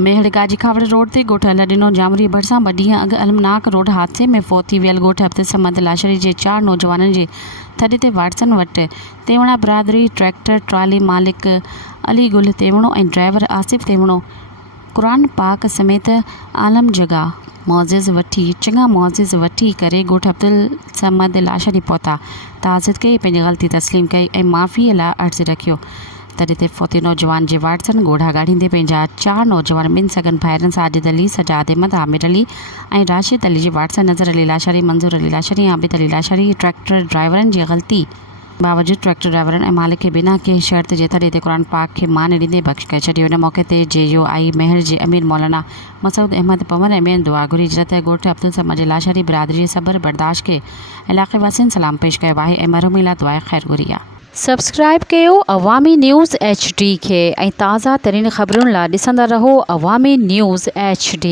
मेहड़ गाजी खावड़ रोड ते ॻोठ लॾिनो जामरी भरिसां 2 ॾींहं अॻु अलमनाक रोड हादसे में फौत थी वियल ॻोठ अब्दुल लाशरी जे 4 नौजवाननि जे थॾे ते वाटसन वटि तेवणा बिरादरी ट्रैक्टर ट्राली मालिक अली गुल तेवणो ऐं ड्राइवर आसिफ तेवणो क़ुरान पाक समेत आलम जॻह चङा मुआज़िज़ वठी करे ॻोठ अब्दुल लाशरी पहुता। ताज़िद कई, पंहिंजी ग़लती तस्लीम कई ऐं माफ़ीअ लाइ अर्ज़ु रखियो। तॾहिं ते फौती नौजवान जे वाटसन ॻोढ़ा ॻाढ़ींदे पंहिंजा 4 नौजवान 2 सगन भाइरनि साजिद अली, सजाद अहमद, आमिर अली ऐं राशिद अली जे वाटसन नज़र अली लाशरी, मंज़ूर अली लाशरी, आबिद अली लाशरी ट्रैक्टर ड्राइवरनि जी ग़लती बावजूदि ट्रैक्टर ड्राइवरनि ऐं मालिक खे बिना कंहिं शर्त जे थॾे ते क़ुरान पाक खे मान ॾींदे बख़्श करे छॾियो। इन मौक़े ते JOI मेहर जे अमीर मौलाना मसूद अहमद पवन ऐं ॿियनि दुआ घुरी इजरत ॻोठ अब्दुल लाशरी बिरादरी जे सब्र बर्दाश्त खे इलाइक़े वासियुनि सलाम पेश कयो आहे ऐं मरहूम लाइ दुआ ख़ैर घुरी आहे। सब्सक्राइब कयो अवामी न्यूज़ HD खे ऐं ताज़ा तरीन ख़बरुनि लाइ ॾिसंदा रहो अवामी न्यूज़ HD।